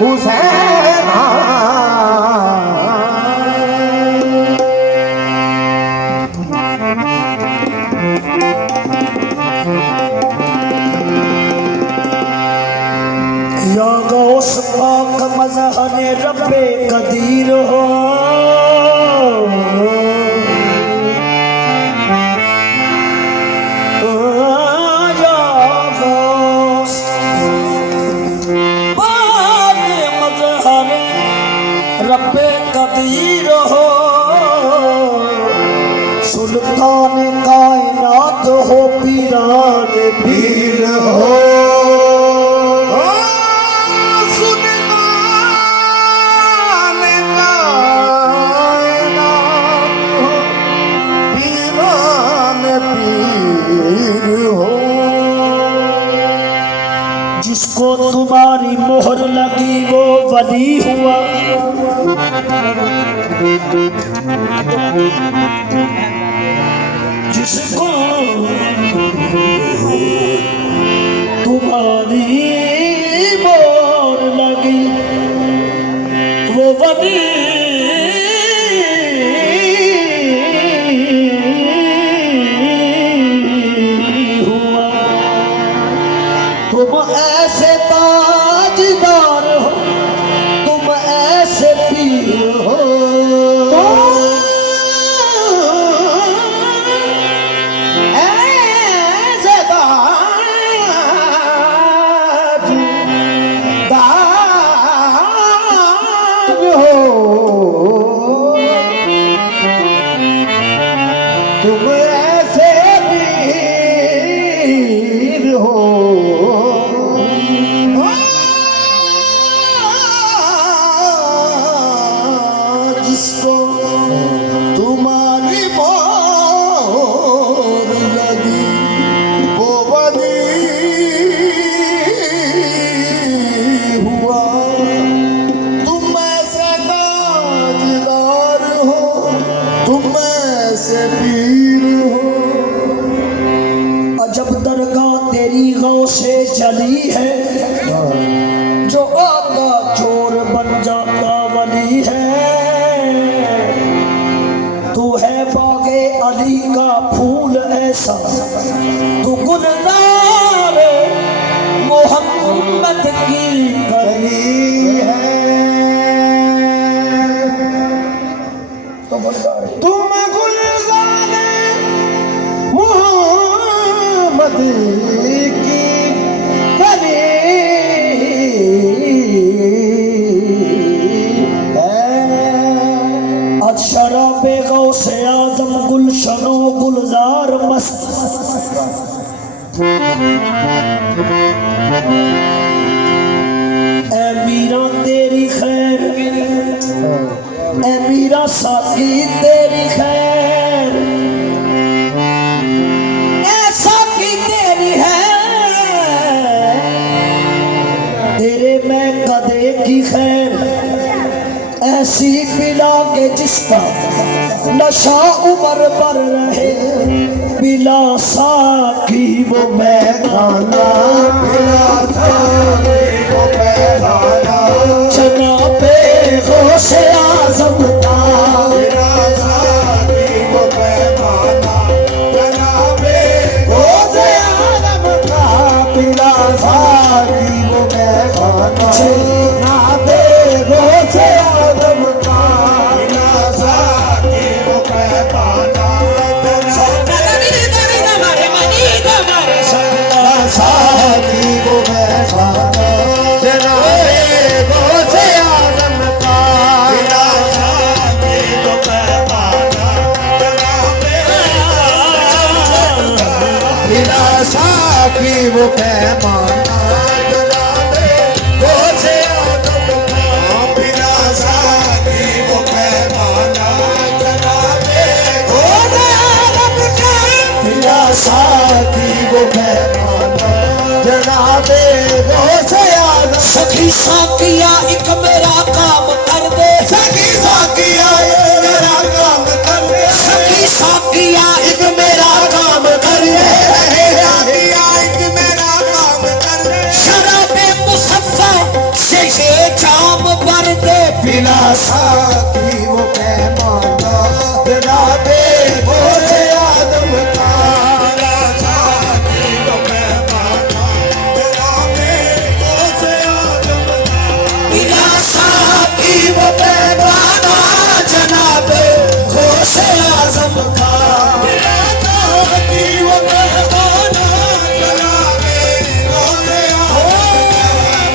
हुसैना या गौस पाक मज़हर रब्बे कदीर हो या गौस पाक मज़हर रब्बे कदीर हो सुल्तान कायनात हो पीरान पीर हो जिसको तुम्हारी मोहर लगी वो वली हुआ जिसको तुम्हारी मोहर लगी वो वली हुआ। तुम ऐसे ताजदार हो तुम ऐसे पीर हो ऐसे ताजदार हो तुम ऐसे पीर हो जिसको तुम्हारी मोहर लगी वो वली हुआ। तुम ऐसे ताजदार हो तुम ऐसे पीर हो। अजब दरगाह तेरी गौ से जली है जो आता चोर बन जाता वली है। तू है बागे अली का फूल ऐसा तू गुलजार मोहम्मद की कली है। तुम गुलजार मोहम्मद की कली शराबे गौसे आजम गुलशनो गुलजार मस्त ए मीरा तेरी खैर ए मीरा साकी तेरी खैर ए साकी तेरी है तेरे में कदे की खैर ऐसी पिला के जिसका नशा उमर पर रहे पिला साकी वो मैं खाना पिला साकी वो मैं खाना जनाबे गौसे आज़म का पिला साकी वो मैं खाना जनाबे गौसे आज़म का पिला साकी वो मैं खाना जनाबे गौसे साकी वो पैमाना जनाबे गौसे आज़म का बिना साकी वो पैमाना जनाबे गौसे आज़म का बिना साकी वो पैमाना जनाबे गौसे आज़म। सखी साकिया एक मेरा काम कर दे सखी साकिया एक मेरा काम कर दे सखी साकिया एक मेरा काम कर दे शराबे मुसफ़्फ़ा से जैसे जाम पर दे पिलासा की वो पैमाना जनाबे गौसे आजम का पिलासा की वो पैमाना जनाबे गौसे आजम का पिलासा की वो पैमाना जनाबे गौसे आजम का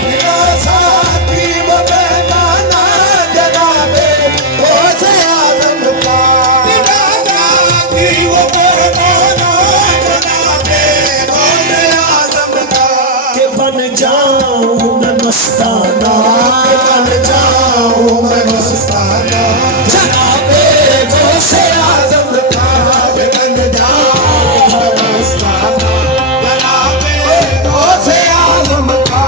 पिलासा की वो पैमाना जनाबे गौसे मस्ताना बन जाऊं मैं मस्ताना जनाबे गौसे आजम का बन जाऊं मैं मस्ताना जनाबे गौसे आजम का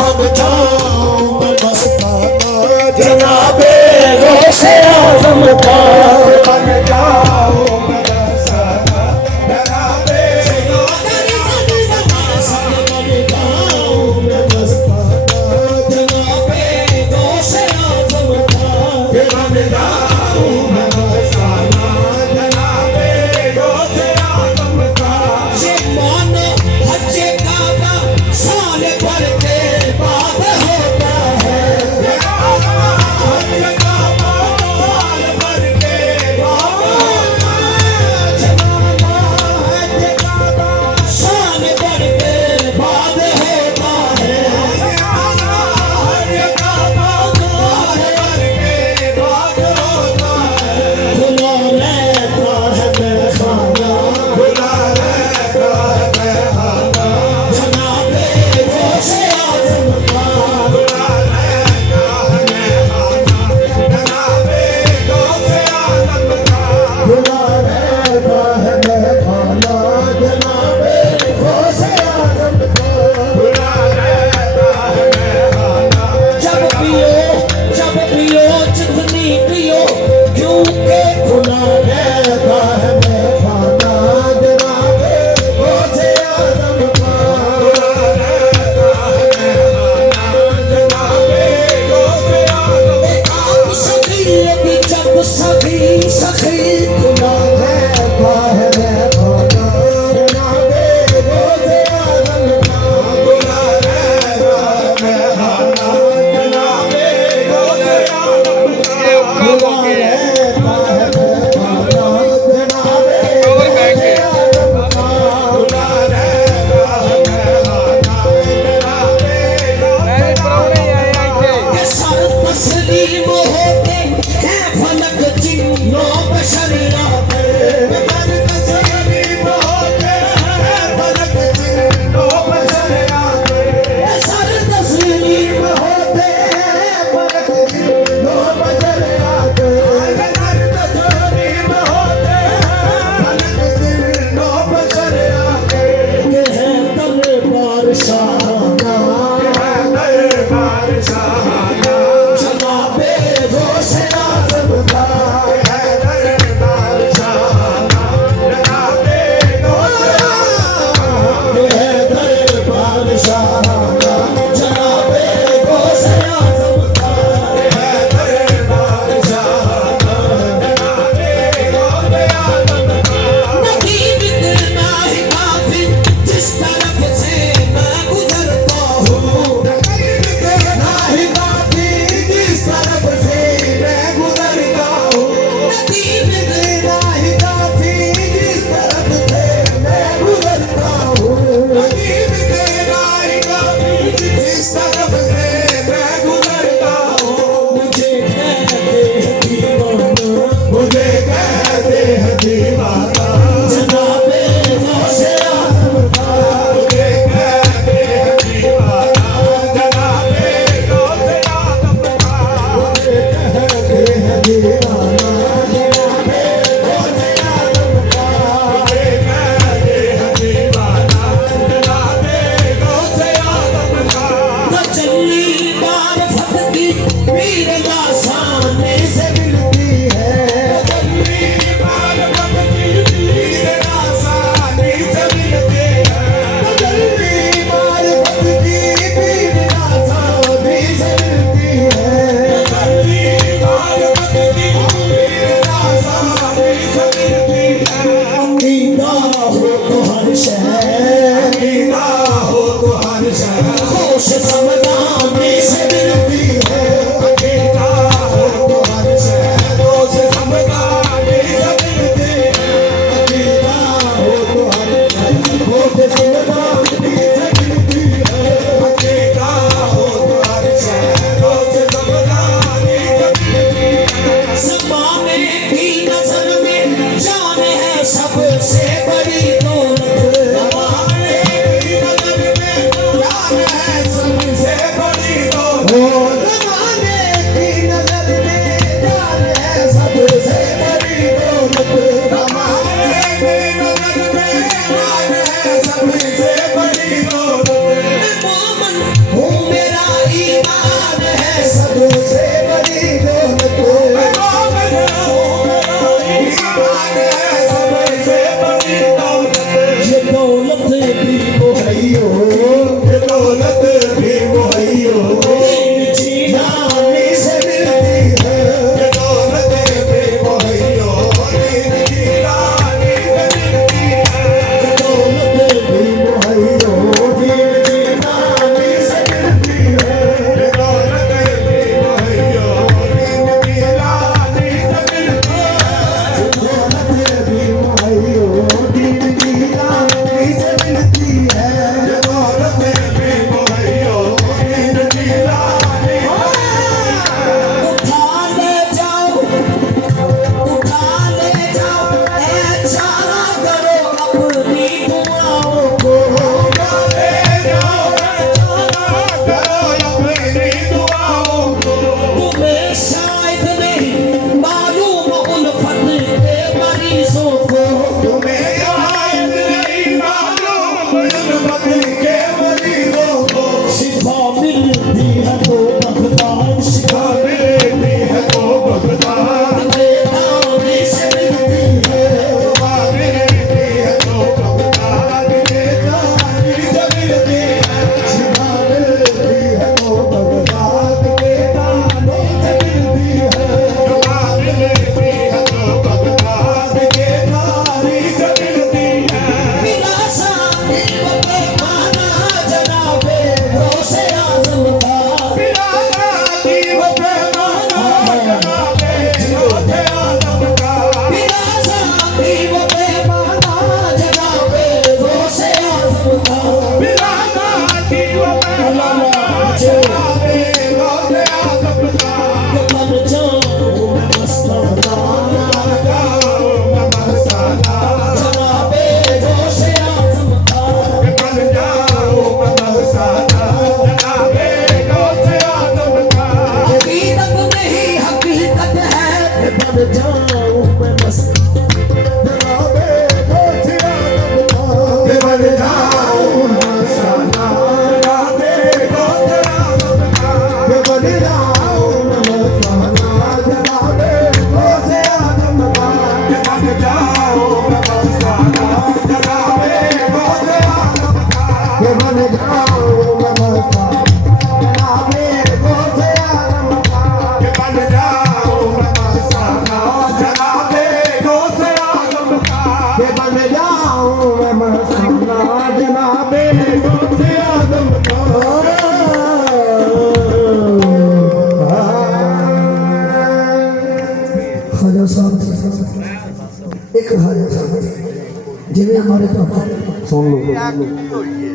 बन जाऊं मैं मस्ताना जनाबे गौसे आजम का बन जाऊं मैं मस्ताना जनाबे हो ज़माने की नज़र में जान है सबसे बड़ी दौलत ज़माने की नज़र में जान है सबसे बड़ी दौलत मोमन हूँ मेरा ईमान है सबसे बड़ी दौलत मोमन हूँ मेरा ईमान है सबसे बड़ी दौलत ये दौलत भी वही हो ये दौलत भी वही हो नानी से मिलती है ये दौलत भी वही हो नानी से मिलती है ये दौलत भी वही हो नानी से मिलती है ये दौलत भी वही हो नानी से मिलती है ये दौलत भी वही हो नानी से मिलती है ये दौलत भी वही हो उठा ले जाओ ऐसा ना करो अपनी दुआओं को उठा ले जाओ ऐसा ना करो अपनी दुआओं को तुम्हें शायद नहीं मालूम उल्फत के मरीजों को तुम्हें शायद नहीं मालूम उल्फत के मरीजों को शिफा मिलती है तो बगदाद शिफा मिलती है तो बगदाद बेदानी से मिलती है शिफा मिलती है तो बगदाद बेदानी से मिलती है शिफा मिलती है तो बगदाद बेदानी से मिलती है शिफा मिलती है तो बगदाद बेदानी से मिलती है मिला साहिब पे माना जनाबे गौसे आज़म का मिला साहिब पे माना जनाबे गौसे आज़म का मिला साहिब पे माना जनाबे गौसे आज़म का मिला साहिब पे माना जनाबे गौसे आज़म का मर जाऊं मैं मस्ताना जनाबे गौसे आज़म का मर जाऊं मैं मस्ताना जनाबे गौसे आज़म का हकीकत नहीं हकीकत है बन जाऊं मैं मस्ताना जनाबे गौसे आज़म का बन जाऊं मैं मस्ताना जनाबे गौसे आज़म का बन जाऊं मैं मस्ताना जनाबे गौसे आज़म का बन जाऊं मैं मस्ताना जनाबे गौसे आज़म का बन जाऊं मैं मस्ताना जनाबे गौसे आज़म का बन जाऊं मैं मस्ताना जनाबे गौसे आज़म का बन जाऊं मैं मस्ताना जनाबे गौसे आज़म का ख्वाजा साहब एक ख्वाजा साहब जिन्हें हमारे पापा सुन लो